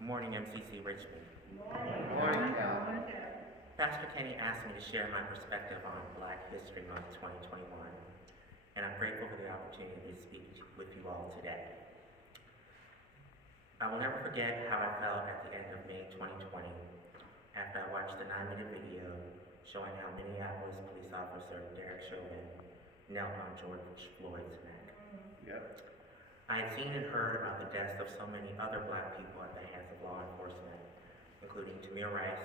Good morning, MCC Richmond. Morning, Cal. Pastor Kenny asked me to share my perspective on Black History Month 2021, and I'm grateful for the opportunity to speak with you all today. I will never forget how I felt at the end of May 2020 after I watched the 9-minute video showing how Minneapolis police officer Derek Chauvin knelt on George Floyd's neck. Yep. I had seen and heard about the deaths of so many other Black people at the hands of law enforcement, including Tamir Rice,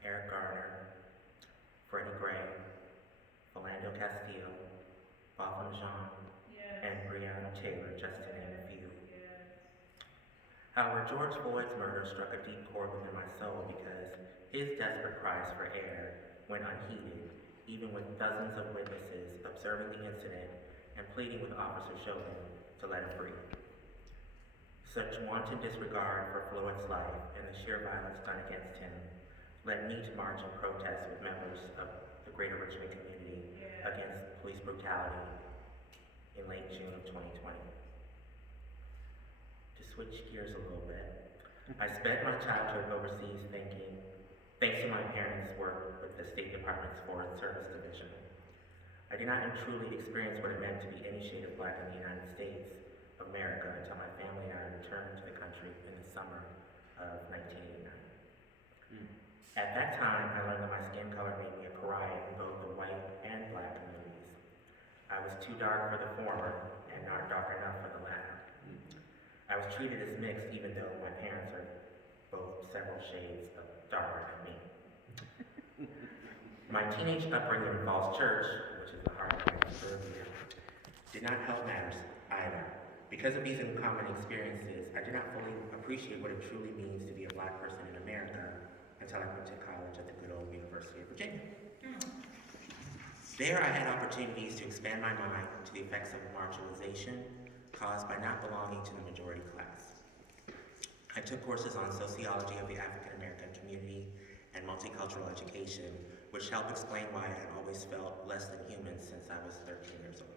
Eric Garner, Freddie Gray, Philando Castile, Botham Jean, and Breonna Taylor, just to name a few. However, George Floyd's murder struck a deep chord within my soul because his desperate cries for air went unheeded, even with dozens of witnesses observing the incident and pleading with Officer Chauvin to let him breathe. Such wanton disregard for Floyd's life and the sheer violence done against him led me to march and protest with members of the greater Richmond community against police brutality in late June of 2020. To switch gears a little bit, I spent my childhood overseas thanks to my parents' work with the State Department's Foreign Service Division. I did not truly experience what it meant to be any shade of Black in the United States of America until my family and I returned to the country in the summer of 1989. At that time, I learned that my skin color made me a pariah in both the white and Black communities. I was too dark for the former and not dark enough for the latter. I was treated as mixed even though my parents are both several shades of darker than me. My teenage upbringing in Falls Church, which is the heart of my suburbia, did not help matters either. Because of these uncommon experiences, I did not fully appreciate what it truly means to be a Black person in America until I went to college at the good old University of Virginia. There I had opportunities to expand my mind to the effects of marginalization caused by not belonging to the majority class. I took courses on sociology of the African American community and multicultural education, which helped explain why I had always felt less than human since I was 13 years old.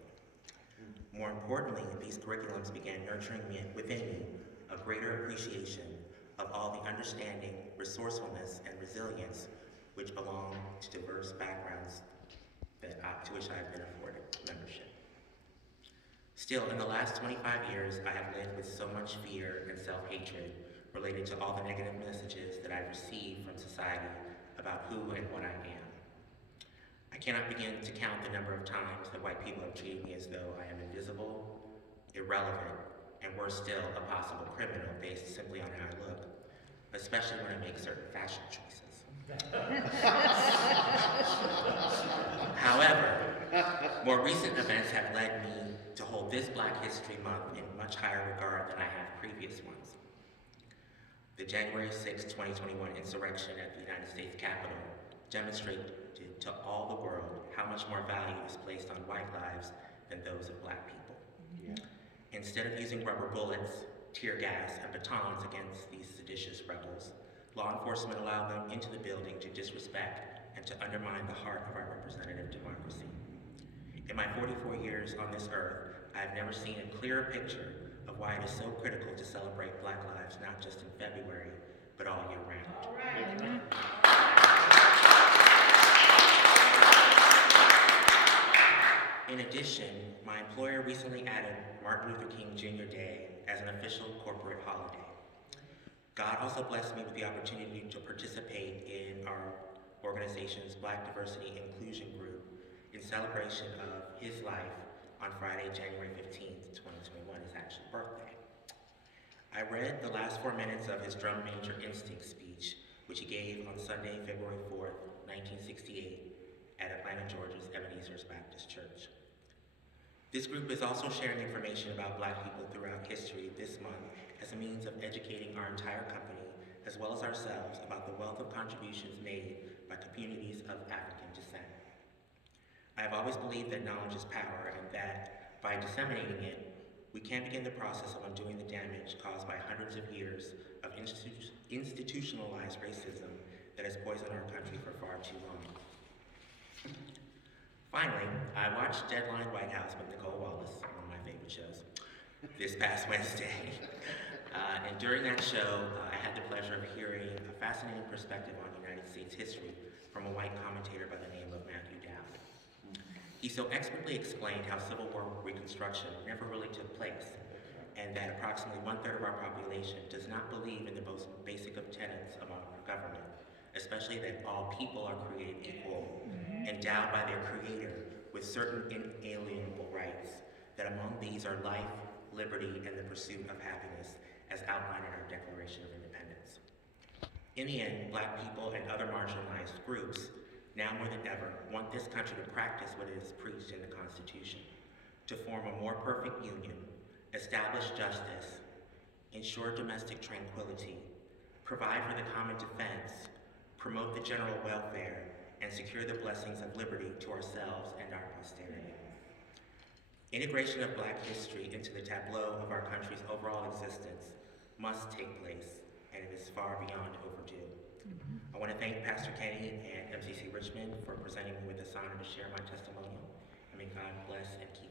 More importantly, these curriculums began nurturing within me a greater appreciation of all the understanding, resourcefulness, and resilience which belong to diverse backgrounds to which I have been afforded membership. Still, in the last 25 years, I have lived with so much fear and self-hatred related to all the negative messages that I've received from society about who and what I am. I cannot begin to count the number of times that white people have treated me as though I am invisible, irrelevant, and worse still, a possible criminal based simply on how I look, especially when I make certain fashion choices. However, more recent events have led me to hold this Black History Month in much higher regard than I have previous ones. The January 6, 2021 insurrection at the United States Capitol demonstrated to all the world how much more value is placed on white lives than those of Black people. Instead of using rubber bullets, tear gas, and batons against these seditious rebels, law enforcement allowed them into the building to disrespect and to undermine the heart of our representative democracy. In my 44 years on this earth, I have never seen a clearer picture of why it is so critical to celebrate Black lives not just in February, but all year round. All right. In addition, my employer recently added Martin Luther King Jr. Day as an official corporate holiday. God also blessed me with the opportunity to participate in our organization's Black Diversity Inclusion Group in celebration of his life on Friday, January 15th, 2021, his actual birthday. I read the last 4 minutes of his Drum Major Instinct speech, which he gave on Sunday, February 4th, 1968, at Atlanta, Georgia's Ebenezer's Baptist Church. This group is also sharing information about Black people throughout history this month as a means of educating our entire company, as well as ourselves, about the wealth of contributions made by communities of African descent. I have always believed that knowledge is power and that by disseminating it, we can begin the process of undoing the damage caused by hundreds of years of institutionalized racism that has poisoned our country for far too long. Finally, I watched Deadline White House with Nicole Wallace, one of my favorite shows, this past Wednesday. And during that show, I had the pleasure of hearing a fascinating perspective on United States history from a white commentator by the name of Matthew Dowd. He so expertly explained how Civil War Reconstruction never really took place, and that approximately 1/3 of our population does not believe in the most basic of tenets of our government, especially that all people are created equal, endowed by their Creator with certain inalienable rights, that among these are life, liberty, and the pursuit of happiness, as outlined in our Declaration of Independence. In the end, Black people and other marginalized groups, now more than ever, want this country to practice what it is preached in the Constitution, to form a more perfect union, establish justice, ensure domestic tranquility, provide for the common defense, promote the general welfare, and secure the blessings of liberty to ourselves and our posterity. Integration of Black history into the tableau of our country's overall existence must take place, and it is far beyond overdue. I want to thank Pastor Kenny and MCC Richmond for presenting me with this honor to share my testimonial, and may God bless and keep